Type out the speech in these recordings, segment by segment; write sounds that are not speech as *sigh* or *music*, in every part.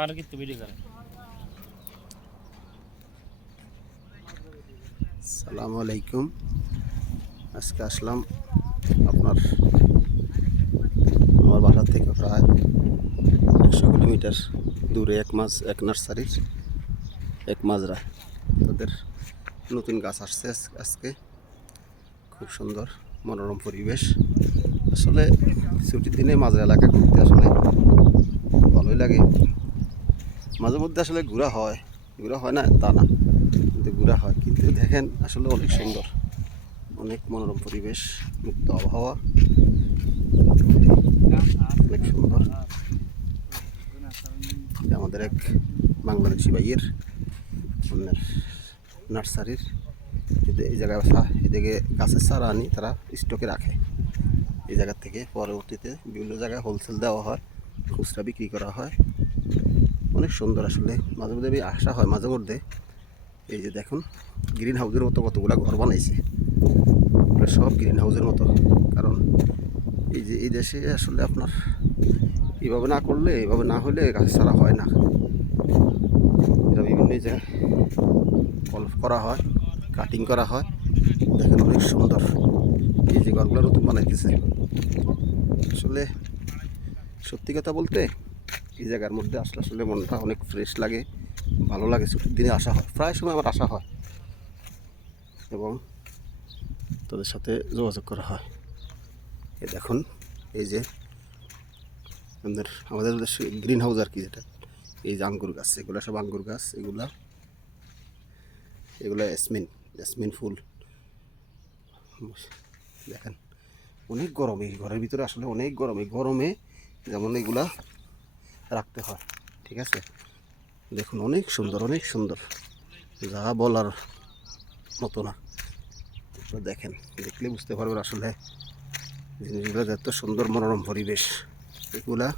আর সালামু আলাইকুম। আজকে আসলাম আপনার আমার বাসা থেকে প্রায় একশো কিলোমিটার দূরে এক মাস এক নার্সারির, এক মাজরা। তাদের নতুন গাছ আসছে আজকে। খুব সুন্দর, মনোরম পরিবেশ। আসলে ছুটির দিনে মাজরা এলাকা ঘুরতে আসলে ভালোই লাগে। মাঝে মধ্যে আসলে ঘোরা হয়। ঘোরা হয় না, তা না। কিন্তু ঘোরা হয়। কিন্তু দেখেন, আসলে অনেক সুন্দর। অনেক মনোরম পরিবেশ, মুক্ত আবহাওয়া। অনেক সুন্দর। আমাদের এক বাংলাদেশি ভাইয়ের আপনার নার্সারির। এই জায়গায় এদিকে গাছের চারা আনি তারা স্টকে রাখে। এই জায়গা থেকে পরবর্তীতে বিভিন্ন জায়গায় হোলসেল দেওয়া হয়, খুচরা বিক্রি করা হয়। অনেক সুন্দর আসলে। মাঝে মধ্যে আসা হয় মাঝে মধ্যে এই যে দেখুন গ্রিন হাউসের মতো কতগুলো ঘর বানাইছে। সব গ্রিন হাউসের মতো। কারণ এই যে এই দেশে আসলে আপনার এইভাবে না করলে এইভাবে না হলে গাছ ছাড়া হয় না। এটা বিভিন্ন জায়গায় কল করা হয় কাটিং করা হয়। দেখেন অনেক সুন্দর। এই যে ঘরগুলো নতুন বানাইতেছে। আসলে সত্যি কথা বলতে এই জায়গার মধ্যে আসলে আসলে মনটা অনেক ফ্রেশ লাগে, ভালো লাগে, ছুটির দিনে আসা হয়, প্রায় সময় আমার আসা হয়। এবং তাদের সাথে যোগাযোগ করা হয়। এই দেখুন, এই যে আমাদের আমাদের গ্রিন হাউস আর কি যেটা, এই যে আঙ্গুর গাছ, এগুলো সব আঙ্গুর গাছ, এগুলা, এগুলো অ্যাসমিন অ্যাসমিন ফুল। দেখেন, অনেক গরম, এই ঘরের ভিতরে আসলে অনেক গরম, এই গরমে যেমন এগুলা রাখতে হয়, ঠিক আছে? দেখুন, অনেক সুন্দর অনেক সুন্দর। যা বলার মতো না। দেখেন, দেখলে বুঝতে পারবেন আসলে জিনিসগুলো এত সুন্দর মনোরম পরিবেশ। এগুলা,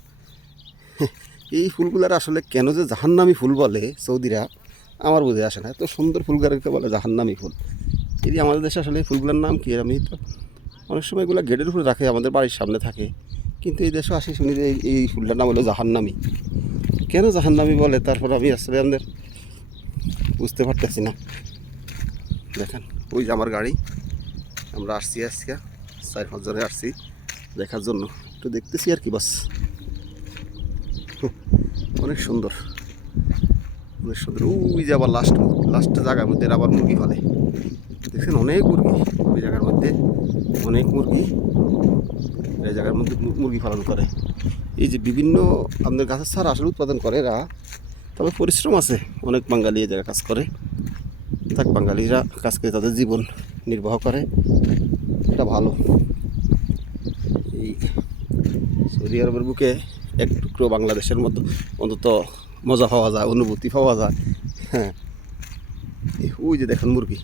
*laughs* এই ফুলগুলার আসলে কেন যে জাহান্নামি ফুল বলে সৌদিরা, আমার বুঝে আসে না। এত সুন্দর ফুলগুলোকে বলে? জাহান্নামি ফুল। যে আমাদের দেশে আসলে ফুলগুলোর নাম কি আমি তো? অনেক সময় এগুলো গেটের উপরে রাখে, আমাদের বাড়ির সামনে থাকে। কিন্তু এই দেশে আসি শুনি যে এই- ফুলটার নাম হলো জাহান্নামি। কেন জাহান্নামি বলে? তারপর আমি আসলে আমাদের বুঝতে পারতেছি না। দেখেন, ওই যে আমার গাড়ি। আমরা আসছি আজকে, চার পাঁচ জনে আসছি দেখার জন্য। একটু দেখতেছি আর কি, বাস। অনেক সুন্দর। অনেক সুন্দর। ওই যে আবার লাস্ট লাস্ট জায়গার মধ্যে আবার মুরগি ফেলে দেখছেন, অনেক মুরগি ওই জায়গার মধ্যে। অনেক মুরগি। এই জায়গার মধ্যে মুরগি পালন করে। এই যে বিভিন্ন আপনাদের গাছের সার আসলে উৎপাদন করে এরা, তবে পরিশ্রম আছে। অনেক বাঙালি এই জায়গায় কাজ করে। থাক, বাঙালিরা কাজ করে, তাদের জীবন নির্বাহ করে। এটা ভালো। এই সৌদি আরবের বুকে এক টুকরো বাংলাদেশের মতো অন্তত মজা পাওয়া যায়, অনুভূতি পাওয়া যায়। হ্যাঁ। ওই যে দেখেন মুরগি।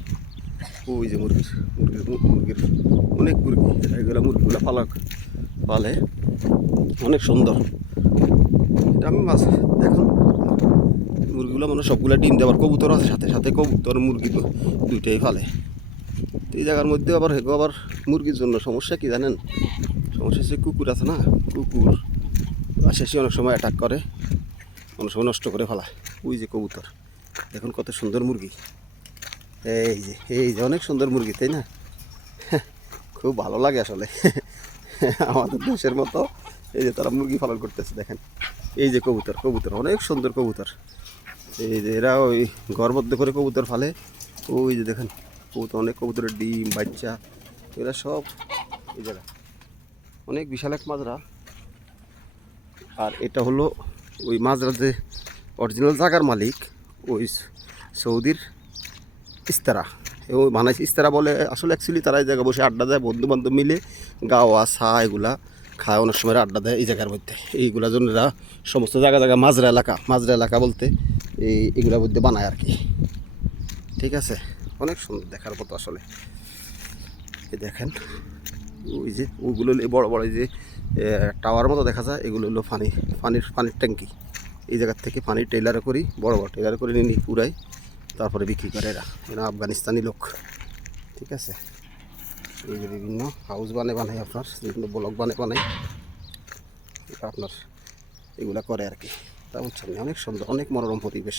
ওই যে মুরগির মুরগির মুরগির অনেক মুরগি, এগুলো মুরগিগুলো পালক পালে। অনেক সুন্দর। এটা আমি মাছ দেখুন মুরগিগুলো মানে সবগুলো ডিম দেওয়ার কবুতর আছে, সাথে সাথে কবুতর, মুরগি দুইটাই ফালে এই জায়গার মধ্যে আবার হেগো আবার মুরগির জন্য সমস্যা কি জানেন? সমস্যা হচ্ছে কুকুর আছে না, কুকুর সে অনেক সময় অ্যাটাক করে, অনেক সময় নষ্ট করে ফেলায়। ওই যে কবুতর এখন কত সুন্দর মুরগি। এই যে এই যে, অনেক সুন্দর মুরগি, তাই না? খুব ভালো লাগে আসলে। আমাদের দেশের মতো এই যে তারা মুরগি পালন করতেছে, দেখেন। এই যে কবুতর কবুতর, অনেক সুন্দর কবুতর। এই যে এরা ওই ঘর মধ্যে করে কবুতর ফালে। ওই যে দেখেন, কবুতর, অনেক কবুতরের ডিম, বাচ্চা, এরা সব এই জায়গা অনেক বিশাল এক মাজরা। আর এটা হলো ওই মাজরা যে অরিজিনাল জায়গার মালিক, ওই সৌদির ইস্তারা। এবং বানাইছে ইস্তারা বলে আসলে অ্যাকচুয়ালি তারা এই জায়গায় বসে আড্ডা দেয় বন্ধু বান্ধব মিলে গাওয়া, চা এগুলা খায় অনেক সময় আড্ডা দেয় এই জায়গার মধ্যে। এইগুলা জন্য এরা সমস্ত জায়গা জায়গা মাজরা এলাকা মাজরা এলাকা বলতে এই এগুলোর মধ্যে বানায় আর কি। ঠিক আছে? অনেক সুন্দর দেখার মতো আসলে। এই দেখেন, ওই যে ওগুলো বড় বড় এই যে টাওয়ার মতো দেখা যায়, এগুলো হলো পানি পানির পানির ট্যাঙ্কি। এই জায়গার থেকে পানির টেলারে করি, বড় বড় টেলারে করে, নিয়ে পুরাই। তারপরে বিক্রি করে এরা। এরা আফগানিস্তানি লোক। ঠিক আছে? এই যে বিভিন্ন হাউস বানে বানাই আপনার, বিভিন্ন ব্লক বানে বানাই। আপনার এগুলা করে আর কি। তেমন সামনে অনেক সুন্দর, অনেক মনোরম পরিবেশ।